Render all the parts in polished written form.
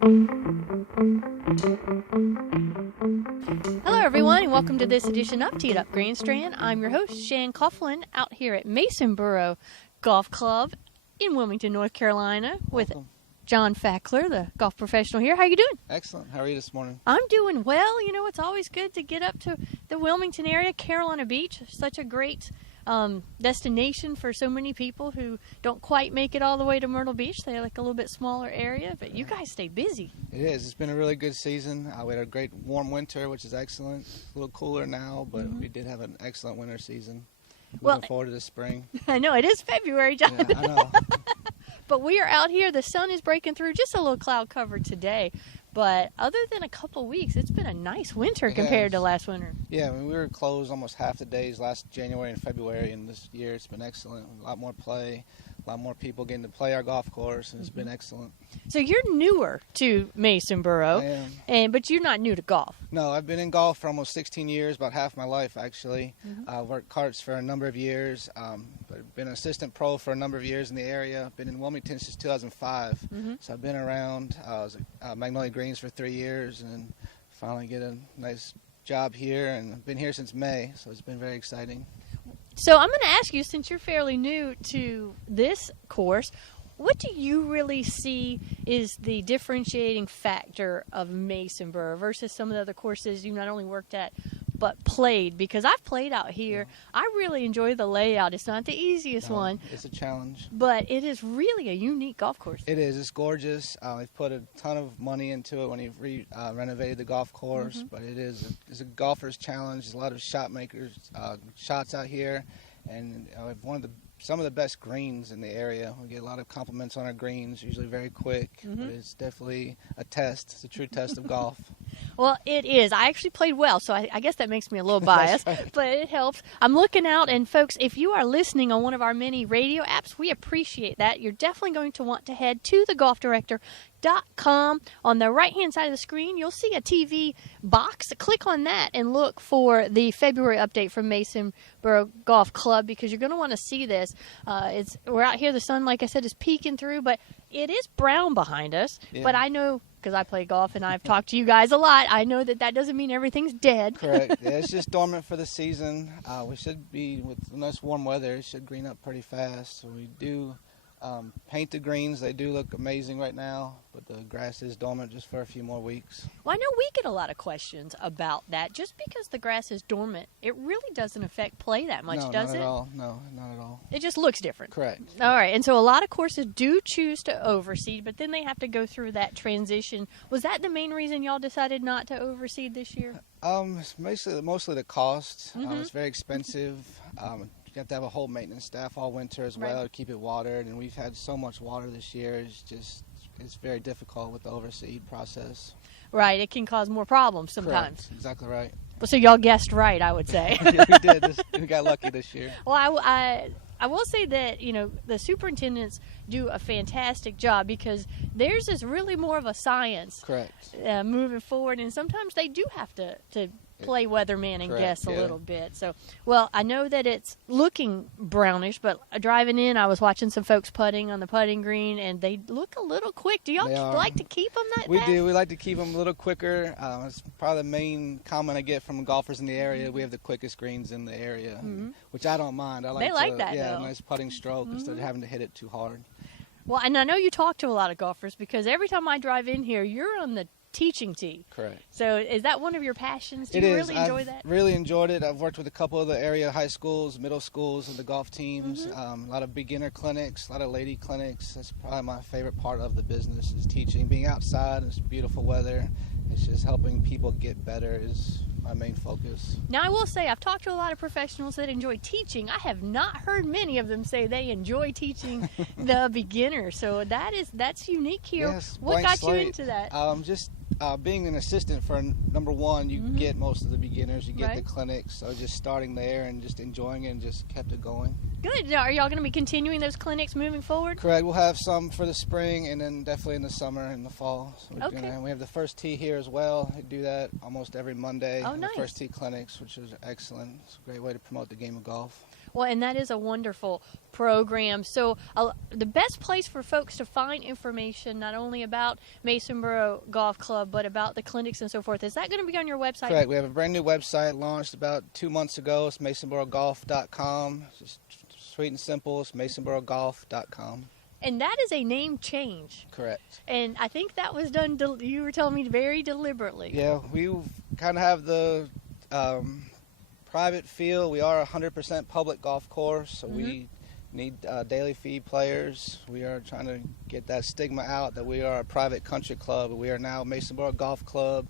Hello, everyone, and welcome to this edition of Teed Up Grand Strand. I'm your host, Shan Coughlin, out here at Masonboro Golf Club in Wilmington, North Carolina, with John Fackler, the golf professional here. How you doing? Excellent. How are you this morning? I'm doing well. You know, it's always good to get up to the Wilmington area, Carolina Beach, such a great destination for so many people who don't quite make it all the way to Myrtle Beach. They like a little bit smaller area, but you guys stay busy. It is. It's been a really good season. We had a great warm winter, which is excellent. A little cooler now, but we did have an excellent winter season. Looking forward to the spring. I know, it is February, John. Yeah, I know. But we are out here. The sun is breaking through. Just a little cloud cover today. But other than a couple weeks, it's been a nice winter compared to last winter. Yeah, I mean, we were closed almost half the days last January and February, and this year it's been excellent. A lot more play, a lot more people getting to play our golf course, and it's been excellent. So you're newer to Masonboro, I am. but you're not new to golf. No, I've been in golf for almost 16 years, about half my life, actually. I've worked carts for a number of years, but I've been an assistant pro for a number of years in the area. I've been in Wilmington since 2005, so I've been around. I was at Magnolia Greens for 3 years, and then finally get a nice job here, and I've been here since May, so it's been very exciting. So I'm going to ask you, since you're fairly new to this course, what do you really see is the differentiating factor of Masonboro versus some of the other courses you not only worked at but played? Because I've played out here. I really enjoy the layout. It's not the easiest one. It's a challenge. But it is really a unique golf course. It is. It's gorgeous. We've put a ton of money into it when we've renovated the golf course. But it's a golfer's challenge. There's a lot of shot makers, shots out here. And we have some of the best greens in the area. We get a lot of compliments on our greens, usually very quick. But it's definitely a test. It's a true test of golf. Well, it is. I actually played well, so I guess that makes me a little biased, but it helps. I'm looking out, and folks, if you are listening on one of our many radio apps, we appreciate that. You're definitely going to want to head to thegolfdirector.com. On the right-hand side of the screen, you'll see a TV box. Click on that and look for the February update from Masonboro Golf Club, because you're going to want to see this. We're out here. The sun, like I said, is peeking through, but it is brown behind us. Yeah. But I know, because I play golf and I've talked to you guys a lot, I know that doesn't mean everything's dead. Correct. Yeah, it's just dormant for the season. We should be, with nice warm weather, it should green up pretty fast. So we do paint the greens. They do look amazing right now, but the grass is dormant just for a few more weeks. Well, I know we get a lot of questions about that. Just because the grass is dormant, it really doesn't affect play that much, does it? No, not at all. No, not at all. It just looks different. Correct. All right, and so a lot of courses do choose to overseed, but then they have to go through that transition. Was that the main reason y'all decided not to overseed this year? It's mostly the cost. It's very expensive. You have to have a whole maintenance staff all winter as well to keep it watered, and we've had so much water this year. It's very difficult with the overseed process. Right, it can cause more problems sometimes. Correct. Exactly right. Well, so y'all guessed right, I would say. Yeah, we did. We got lucky this year. Well, I will say that, the superintendents do a fantastic job, because theirs is really more of a science. Correct. Moving forward, and sometimes they do have to play weatherman and guess a little bit. So, well, I know that it's looking brownish, but driving in, I was watching some folks putting on the putting green, and they look a little quick. Do y'all like to keep them that We fast? do. We like to keep them a little quicker. It's probably the main comment I get from golfers in the area. We have the quickest greens in the area, which I don't mind. They like that, a nice putting stroke instead of having to hit it too hard. Well, and I know you talk to a lot of golfers, because every time I drive in here, you're on the teaching tee. Correct. So is that one of your passions? Do you really enjoy that? I've really enjoyed it. I've worked with a couple of the area high schools, middle schools, and the golf teams. A lot of beginner clinics, a lot of lady clinics. That's probably my favorite part of the business, is teaching. Being outside, it's beautiful weather. It's just helping people get better is my main focus. Now, I will say, I've talked to a lot of professionals that enjoy teaching. I have not heard many of them say they enjoy teaching the beginner. So that's unique here. Yes, what got you into that? Just being an assistant for number one, you get most of the beginners. You get the clinics. So just starting there and just enjoying it and just kept it going. Good. Now, are y'all going to be continuing those clinics moving forward? Correct. We'll have some for the spring and then definitely in the summer and the fall. So we have the first tee here as well. We do that almost every Monday. Oh, nice. The first tee clinics, which is excellent. It's a great way to promote the game of golf. Well, and that is a wonderful program. So the best place for folks to find information, not only about Masonboro Golf Club, but about the clinics and so forth, is that going to be on your website? Correct. We have a brand new website launched about 2 months ago. It's masonborogolf.com. Just sweet and simple. It's masonborogolf.com. And that is a name change. Correct. And I think that was done, you were telling me, very deliberately. Yeah, we kind of have the private feel. We are a 100% public golf course, so we need daily fee players. We are trying to get that stigma out that we are a private country club. We are now Masonboro Golf Club,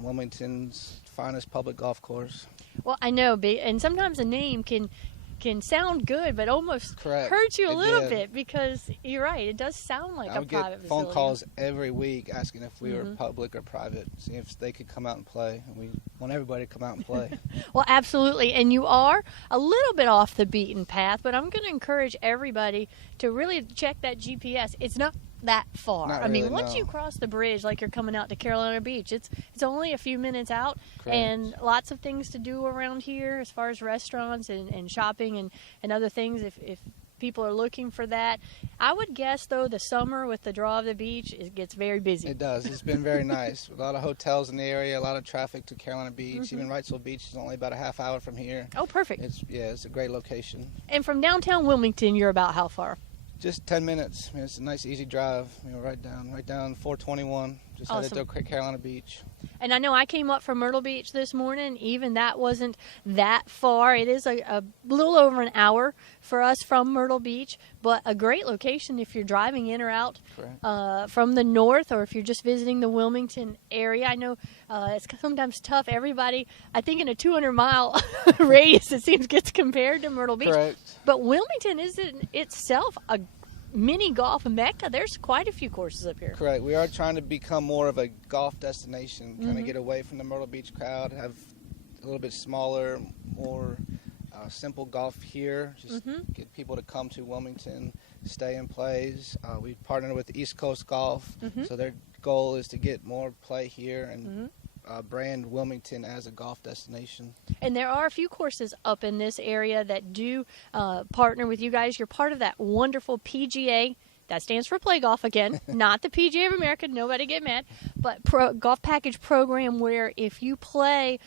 Wilmington's finest public golf course. Well, I know, and sometimes a name can sound good, but almost hurts you a little bit, because you're right, it does sound like a private facility. I get phone calls every week asking if we were public or private, see if they could come out and play. And we want everybody to come out and play. Well, absolutely, and you are a little bit off the beaten path, but I'm going to encourage everybody to really check that GPS. It's not that far. Not I mean, really, once no. you cross the bridge, like you're coming out to Carolina Beach, it's only a few minutes out. Correct. And lots of things to do around here as far as restaurants and shopping and other things if people are looking for that. I would guess, though, the summer with the draw of the beach, it gets very busy. It does. It's been very nice. A lot of hotels in the area, a lot of traffic to Carolina Beach. Even Wrightsville Beach is only about a half hour from here. Oh, perfect. It's a great location. And from downtown Wilmington, you're about how far? Just 10 minutes. I mean, it's a nice, easy drive. Right down 421. Just headed to Carolina Beach. And I know I came up from Myrtle Beach this morning. Even that wasn't that far. It is a little over an hour for us from Myrtle Beach, but a great location if you're driving in or out from the north, or if you're just visiting the Wilmington area. I know it's sometimes tough. Everybody, I think, in a 200-mile radius, it seems, gets compared to Myrtle Beach. Correct. But Wilmington is in itself a mini golf mecca. There's quite a few courses up here. Correct. We are trying to become more of a golf destination, kind of get away from the Myrtle Beach crowd, have a little bit smaller, more simple golf here, just get people to come to Wilmington, stay and plays. We partner with East Coast Golf, so their goal is to get more play here and brand Wilmington as a golf destination. And there are a few courses up in this area that do partner with you guys. You're part of that wonderful PGA. That stands for Play Golf again, not the PGA of America. Nobody get mad. But golf package program where if you play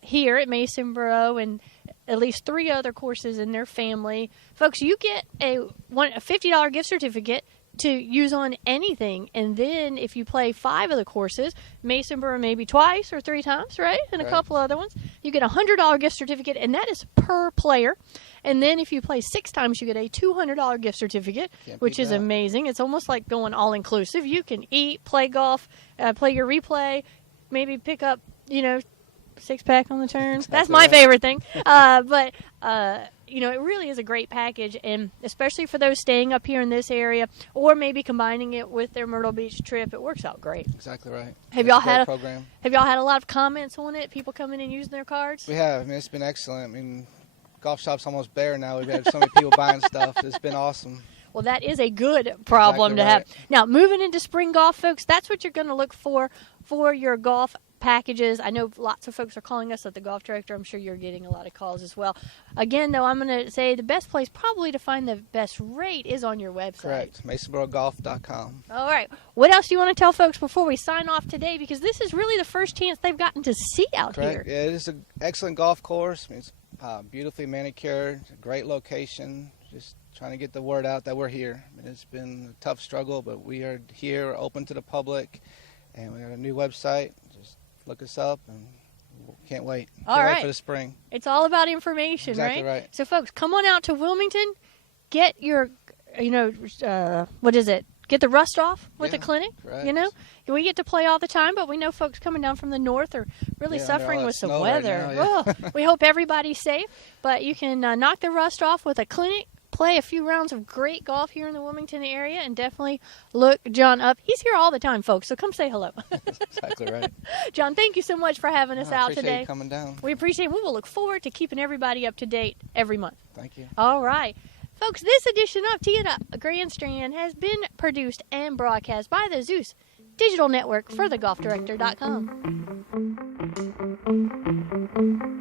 here at Masonboro and at least 3 other courses in their family, folks, you get a $50 gift certificate to use on anything. And then if you play 5 of the courses, Masonboro maybe twice or 3 times, right? And a couple other ones, you get a $100 gift certificate, and that is per player. And then if you play 6 times, you get a $200 gift certificate, which is amazing. It's almost like going all-inclusive. You can eat, play golf, play your replay, maybe pick up, 6-pack on the turn. That's my favorite thing. But it really is a great package, and especially for those staying up here in this area, or maybe combining it with their Myrtle Beach trip, it works out great. Exactly right. Have y'all had a lot of comments on it? People coming in and using their cards? We have. I mean, it's been excellent. I mean, golf shop's almost bare now. We've had so many people buying stuff. It's been awesome. Well, that is a good problem to have. Now, moving into spring golf, folks, that's what you're going to look for your golf packages. I know lots of folks are calling us at the golf director. I'm sure you're getting a lot of calls as well. Again, though, I'm going to say the best place probably to find the best rate is on your website. Correct. masonborogolf.com. All right. What else do you want to tell folks before we sign off today? Because this is really the first chance they've gotten to see out here. Yeah, it is an excellent golf course. I mean, it's beautifully manicured, a great location. Just trying to get the word out that we're here. I mean, it's been a tough struggle, but we are here, open to the public, and we got a new website. Just look us up, and can't wait. Can't wait for the spring. It's all about information, exactly right? So, folks, come on out to Wilmington. Get your, what is it? Get the rust off with the clinic. Correct. We get to play all the time, but we know folks coming down from the north are really suffering with the weather. Right now, we hope everybody's safe, but you can knock the rust off with a clinic, play a few rounds of great golf here in the Wilmington area, and definitely look John up. He's here all the time, folks, so come say hello. That's exactly right. John, thank you so much for having us out today. I appreciate you coming down. We appreciate it. We will look forward to keeping everybody up to date every month. Thank you. All right. Folks, this edition of Tee It Up Grandstand has been produced and broadcast by the Zeus Digital Network for thegolfdirector.com.